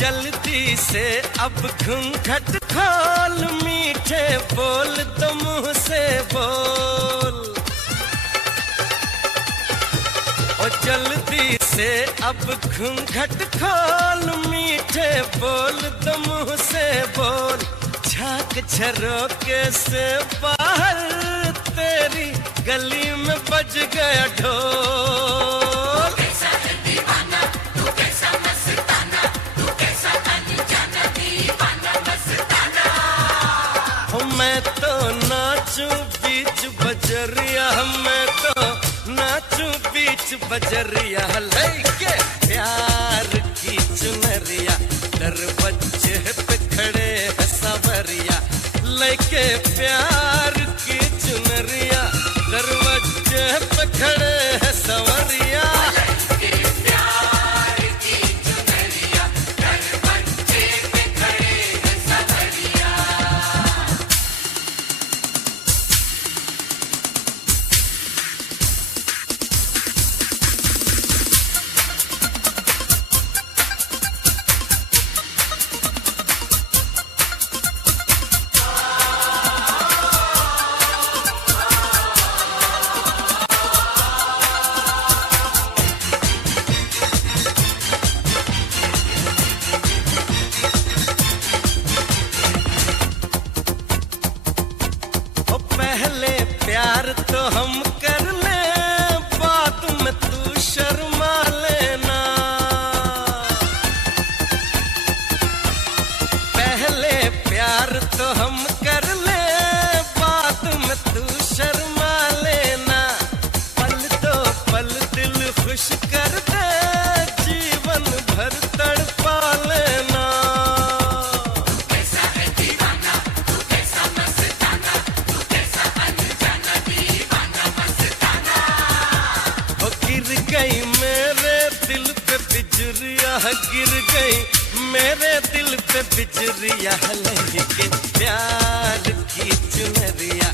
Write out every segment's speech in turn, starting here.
जल्दी से अब घूंघट खोल, मीठे बोल तो मुंह से बोल। ओ जल्दी से अब घूंघट खोल, मीठे बोल तो मुंह से बोल। झांक झरोके से बाहर तेरी गली में बज गया ढोल। कैसा है दीवाना तू, कैसा मस्ताना तू, कैसा अनजाना दीवाना मस्ताना। हो मैं तो नाचूं बीच बजरिया, मैं तो नाचूं बीच बजरिया। लेके प्यार की चुनरिया, दरवाजे पे खड़े है सवरिया। लेके प्यार की चुनरिया, दरवाजे पे खड़े है सवरिया। पहले प्यार तो हम कर ले, बाद में तू शर्मा लेना। पहले प्यार तो हम कर ले, बाद में तू शर्मा लेना। पल दो पल दिल खुश कर दे, जीवन भर तड़पा लेना। गिर गई मेरे दिल पे बिजरिया, गिर गई मेरे दिल पे बिजरिया। लेके प्यार की चुनरिया,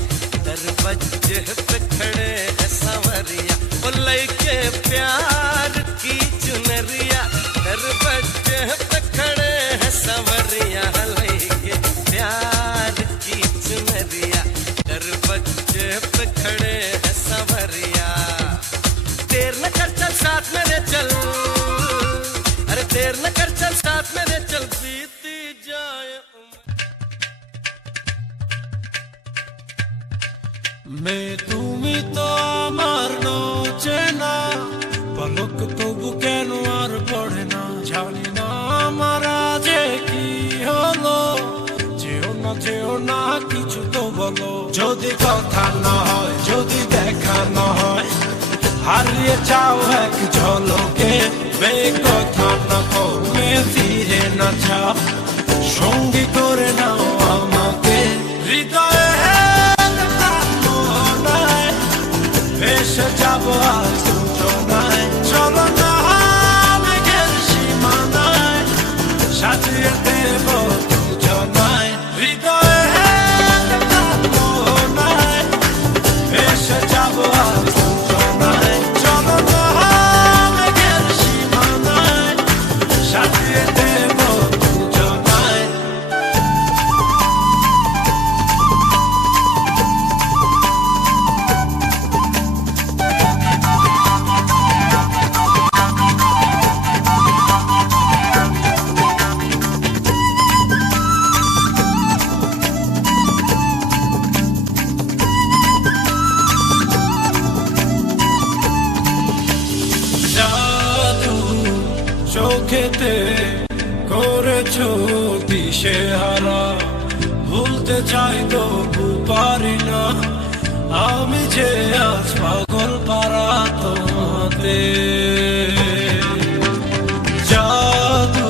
दरवाजे पे खड़े है सवरिया। ओ लेके प्यार की चुनरिया, दरवाजे पे खड़े है सवरिया। लेके प्यार की चुनरिया, दरवाजे पे खड़े है सवरिया। देर न कर चल साथ मेरे चल, अरे देर न कर चल साथ मेरे चल, बीती जाए मैं তুমি তো আমার চেনা, পলক তবু কেন আর পড়ে না। জানি না আমার আজে কি হলো, যেও না কিছু তো বলো। যদি কথা না হয়, যদি দেখা না হয়, হারিয়ে যাও এক ঝলকে। বেকথা না কমে ফিরে না যাও, সঙ্গী করে নাও আমাকে। হৃদয়ে ভেসে যাবো আজ দুজনায়। চলো না মেঘের সীমানায়, সাজিয়ে দেব দুজনায়। হৃদয়ে ভেসে যাবো আজ দুজনায়। চলো না মেঘের সীমানায়, সাজিয়ে দেব দুজনায়। চোখেতে করেছো দিশেহারা, ভুলতে চাই তবু পারি না। আমি যে আজ পাগল পারা তোমাতে। জাদু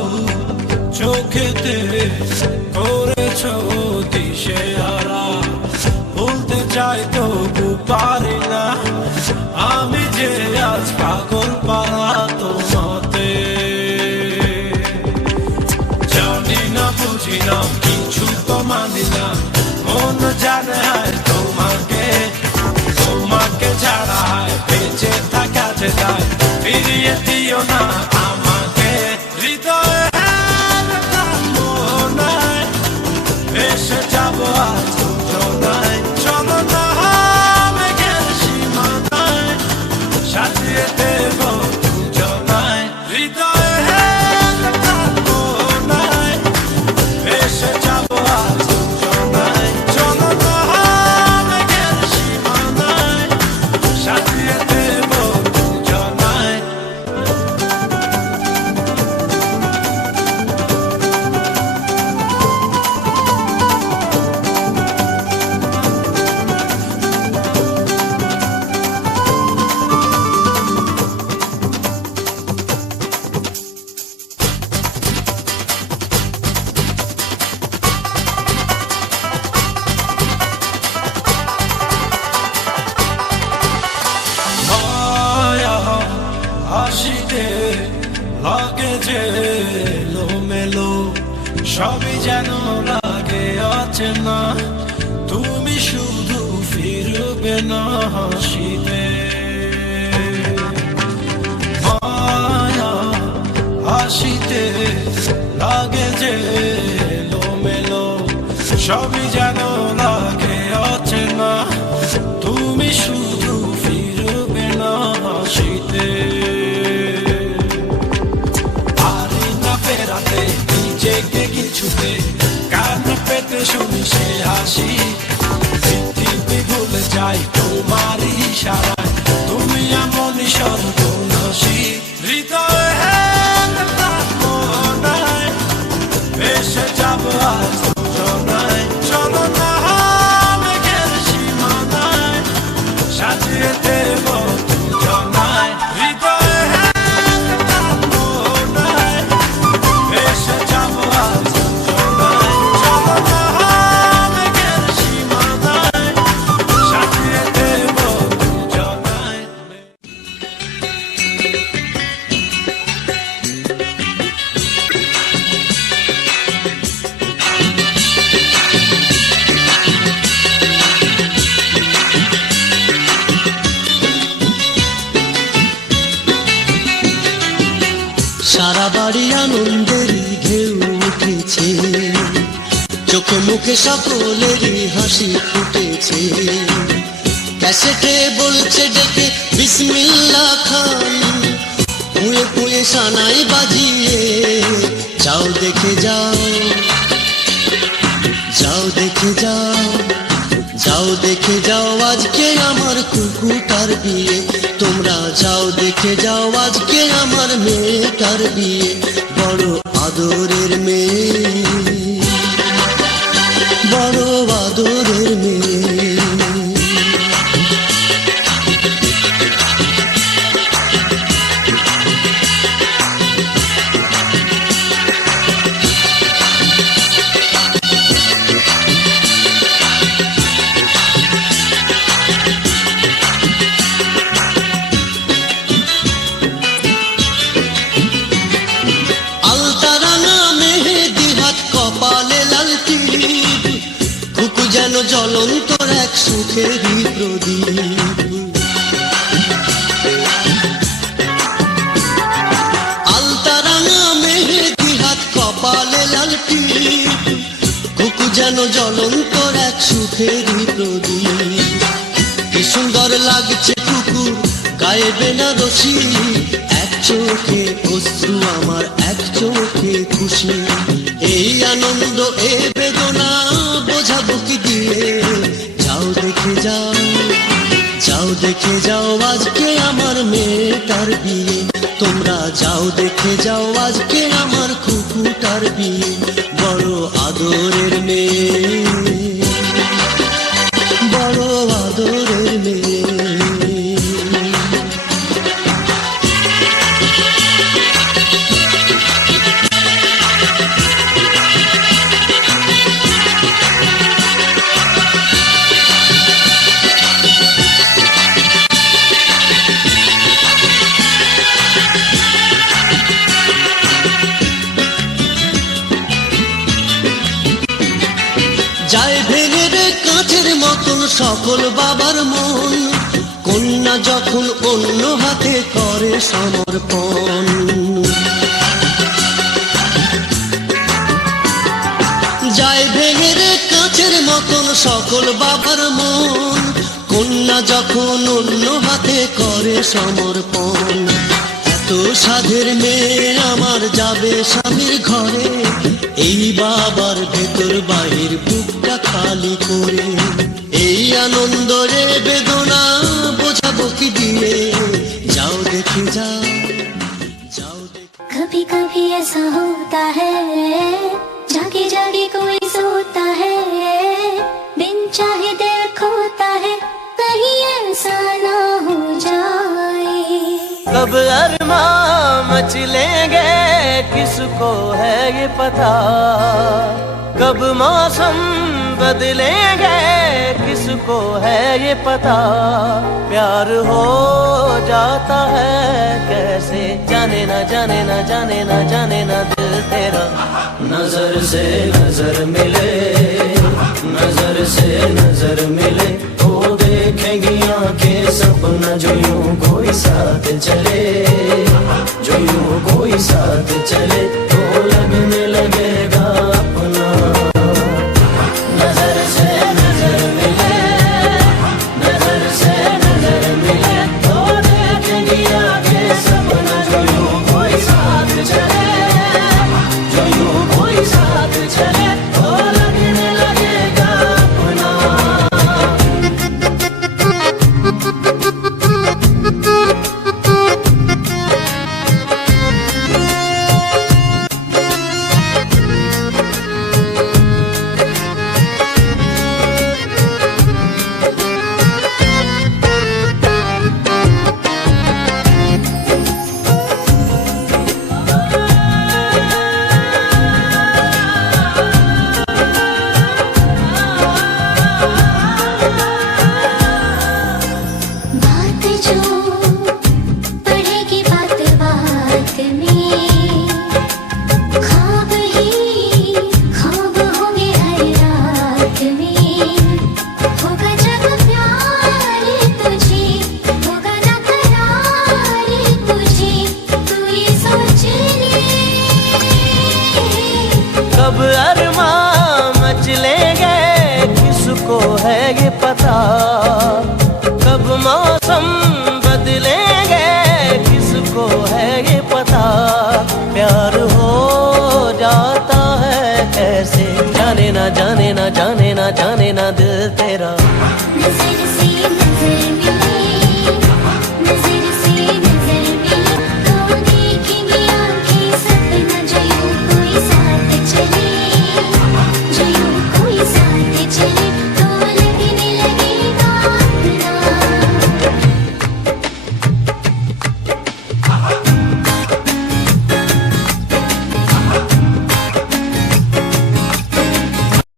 চোখেতে করেছো দিশেহারা, ভুলতে চাই তবু পারি না। আমি যে আজ পাগল পারা তোমাতে। জানি না বুঝি না কিছু তো মানি না, মন জানে হায় তোমাকে। তোমাকে ছাড়া হায় বেঁচে থাকা যে যায়, ফিরিয়ে দিও না আমাকে। হৃদয়ে যে এলোমেলো, সবই যেন লাগে অচেনা। তুমি শুধু ফিরবে না হাসিতে, মায়া হাসিতে লাগে যে এলোমেলো, সবই যেন লাগে অচেনা। তুমি শুধু ফিরবে না হাসিতে। পারি না ফেরাতে নিজেকে কিছুতে, কান পেতে শুনি সে হাসি। পৃথিবী ভুলে যাই তোমার ইশারায়, তুমি এমনই সর্বনাশী। হৃদয়ে মনায় ভেসে যাবো আজ দুজনায়। চলো না মেঘের সীমানায়, সাজিয়ে দেব দুজনায়। হৃদয়ে মনায় ভেসে যাবো আজ দুজনায়। চলো না মেঘের সীমানায়, সাজিয়ে দেব দুজনায়। সারা বাড়ি আনন্দেরই ঢেউ উঠেছে, চোখে মুখে সকলেরই হাসি ফুটেছে। ক্যাসেটে বলছে ডেকে বিসমিল্লাহ খান, পুয়ে পুয়ে সানাই বাজিয়ে। যাও দেখে যাও, যাও দেখে যাও, যাও দেখে যাও আজকে আমার কুকুরটার বিয়ে। তোমরা যাও দেখে যাও আজকে আমার মেয়েটার বিয়ে। বড় আদরের মেয়ে, বড় আদরের মেয়ে। যেন জ্বলন্ত এক সুখেরই প্রদীপ। আলতারাঙা মেহেদি হাত কপালে লাল টিপ, কুকু যেন জ্বলন্ত এক সুখেরই প্রদীপ। কি সুন্দর লাগছে কুকুর গায়ে বেনারসি, এক চোখে অশ্রু আমার এক চোখে খুশি। এই আনন্দ এ বেদনা বোঝাবো কি দিয়ে। যাও দেখে যাও, যাও দেখে যাও আজকে আমার মেয়েটার বিয়ে। তোমরা যাও দেখে যাও আজকে আমার কুকুরটার বিয়ে। বড় আদরের মেয়ে, বড় আদরের মেয়ে। যায় ভেঙে রে কাঁচের মতন সকল বাবার মন, কন্যা যখন অন্য হাতে করে সমর্পণ। যায় ভেঙে রে কাঁচের মতন সকল বাবার মন, কন্যা যখন অন্য হাতে করে সমর্পণ। এত সাধের মেয়ে আমার যাবে স্বামীর ঘরে, এই বাবার ভেতর বাহির বুকটা খালি করে। এই আনন্দ রে বেদনা বোঝাবো কি দিয়ে। যাও দেখে যাও, যাও দেখে। कभी कभी ऐसा होता है, जागे जागे कोई सोता है, बिन चाहे दिल खोता है, कहीं ऐसा ना हो जाए। कब अरमां मचलेंगे किसको है ये पता, कब मौसम बदलेंगे किसको है ये पता। प्यार हो जाता है कैसे, जाने ना जाने ना जाने ना जाने ना दिल तेरा। नजर से नजर मिले, नजर से नजर मिले, तो देखेंगी आंखें सपना जो यूं कोई साथ चले, जो यूं कोई साथ चले, तो लगने लगेगा अपना। नजर से नजर मिले, नजर से नजर मिले, तो देखेंगी आंखें सपना जो यूं कोई साथ चले, जो यूं कोई साथ चले, तो लगने लगेगा अपना। बात जो पड़ेगी बात बात में, ख्वाब ही ख्वाब होंगे हर रात में। होगा जब प्यार तुझे, होगा ना करार तुझे, तू ये सोच ले। कब अरमा